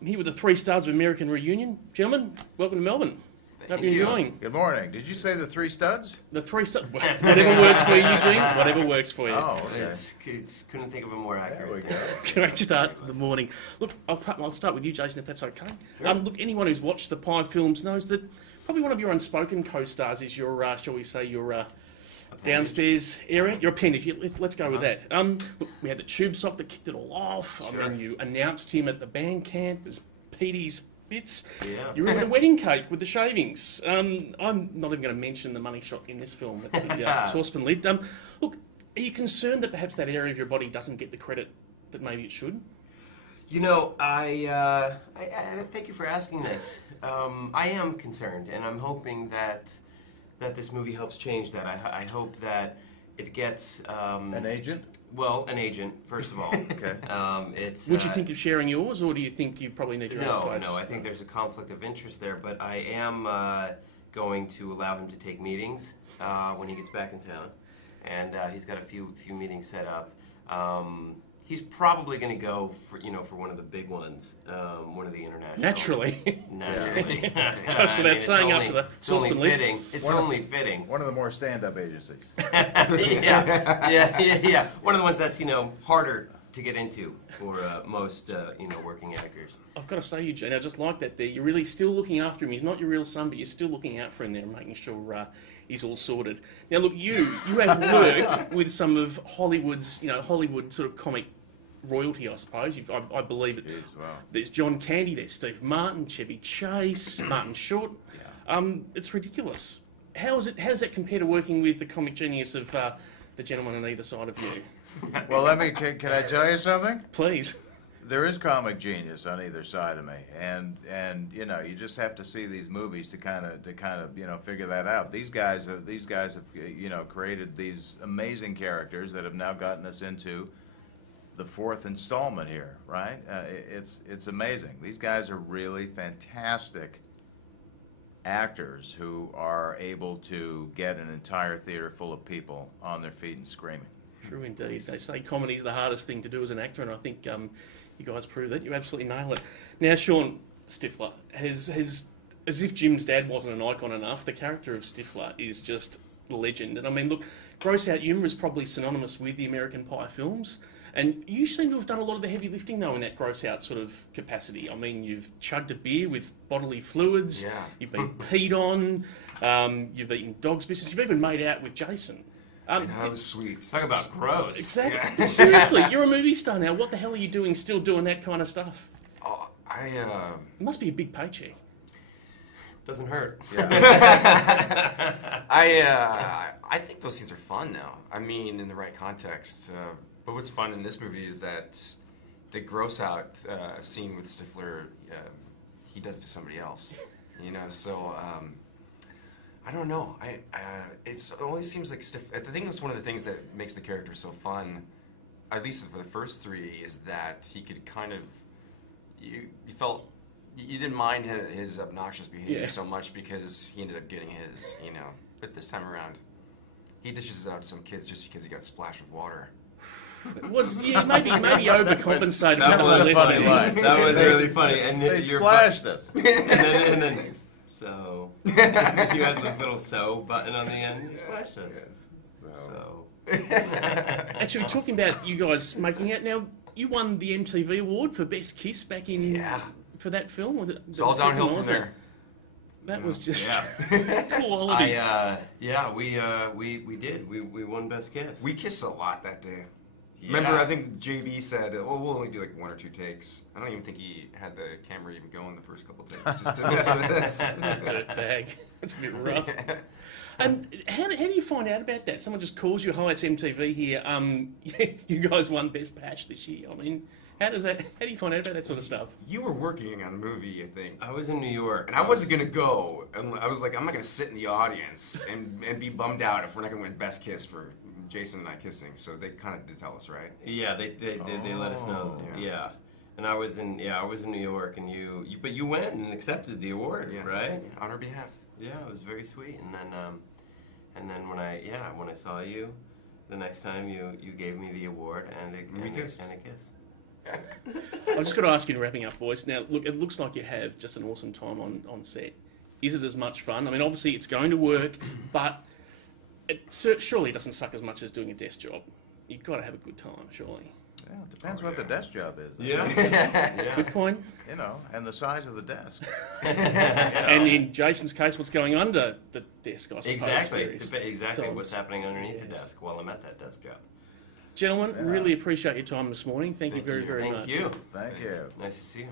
I'm here with the 3 stars of American Reunion. Gentlemen, welcome to Melbourne. Hope you're enjoying. Good morning. Did you say the 3 studs? The 3 studs. Whatever works for you, Eugene. Whatever works for you. Oh, okay. Couldn't think of a more accurate. There we go. Great start to the morning. Look, I'll start with you, Jason, if that's okay. Sure. Look, anyone who's watched the Pie films knows that probably one of your unspoken co-stars is your, shall we say, your downstairs area, your appendage. Let's go with that. Look, we had the tube sock that kicked it all off. Sure. I mean, you announced him at the band camp as Petey's bits. Yeah. You were in a wedding cake with the shavings. I'm not even going to mention the money shot in this film at the saucepan lid. Look, are you concerned that perhaps that area of your body doesn't get the credit that maybe it should? You know, I thank you for asking this. I am concerned, and I'm hoping that this movie helps change that. I hope that it gets an agent. Well, an agent, first of all. Okay. Would you think of sharing yours, or do you think you probably need your own space? No, I think there's a conflict of interest there, but I am going to allow him to take meetings when he gets back in town, and he's got a few meetings set up. He's probably going to go for one of the big ones, one of the international. Naturally. Naturally. Just without saying up to the saucepan lid. It's only fitting. One of the more stand-up agencies. yeah. One of the ones that's harder to get into for most working actors. I've got to say, Eugene, I just like that there. You're really still looking after him. He's not your real son, but you're still looking out for him there and making sure he's all sorted. Now, look, you have worked with some of Hollywood's, Hollywood sort of comic royalty, I suppose. I believe it. Wow. There's John Candy, there's Steve Martin, Chevy Chase, Martin Short. Yeah. It's ridiculous. How does that compare to working with the comic genius of the gentleman on either side of you? Well, can I tell you something? Please. There is comic genius on either side of me, and you just have to see these movies to kind of figure that out. These guys have created these amazing characters that have now gotten us into the 4th installment here, right? It's amazing. These guys are really fantastic actors who are able to get an entire theater full of people on their feet and screaming. True indeed. They say comedy's the hardest thing to do as an actor, and I think you guys prove that. You absolutely nail it. Now, Seann Stifler has as if Jim's dad wasn't an icon enough, the character of Stifler is just legend. And I mean, look, gross out humour is probably synonymous with the American Pie films. And you seem to have done a lot of the heavy lifting, though, in that gross-out sort of capacity. I mean, you've chugged a beer with bodily fluids, you've been peed on, you've eaten dog's biscuits, you've even made out with Jason. That was sweet. Talk about gross. Exactly. Yeah. Seriously, you're a movie star now. What the hell are you doing still doing that kind of stuff? Oh, It must be a big paycheck. Doesn't hurt. Yeah. I think those scenes are fun now. I mean, in the right context. But what's fun in this movie is that the gross out scene with Stifler, he does to somebody else, So I don't know. It always seems like I think that's one of the things that makes the character so fun. At least for the first 3, is that he could kind of you didn't mind his obnoxious behavior so much because he ended up getting his, But this time around, he dishes out some kids just because he got splashed with water. It was maybe overcompensated. That was a funny line. That was really funny. And they splashed us. and then so you had this little "so" button on the end. You splashed us. Yes, so. Actually, talking about you guys making out now, you won the MTV award for Best Kiss back in for that film. Was it? It's all downhill from there. That was just quality. We did. We won Best Kiss. We kissed a lot that day. Yeah. Remember, I think JB said, we'll only do like 1 or 2 takes. I don't even think he had the camera even going the first couple takes just to mess with us. Dirtbag. That's a bit rough. And how do you find out about that? Someone just calls you, "Hi, it's MTV here. You guys won Best Patch this year." I mean, how do you find out about that sort of stuff? You were working on a movie, I think. I was in New York. And I wasn't going to go. And I was like, I'm not going to sit in the audience and be bummed out if we're not going to win Best Kiss for Jason and I kissing. So they kind of did tell us, right? Yeah, they let us know. Yeah. And I was in New York, and but you went and accepted the award, right? Yeah, on our behalf. Yeah, it was very sweet. And then when I saw you, the next time you gave me the award and a kiss. I just got to ask you in wrapping up, boys. Now, look, it looks like you have just an awesome time on set. Is it as much fun? I mean, obviously it's going to work, but it surely doesn't suck as much as doing a desk job. You've got to have a good time, surely. Yeah, it depends what the desk job is. Yeah. Good point. You know, and the size of the desk. And in Jason's case, what's going under the desk, I suppose. Exactly. So, What's happening underneath the desk while I'm at that desk job. Gentlemen, really appreciate your time this morning. Thank you very, very Thank much. you. Thank you. Nice to see you.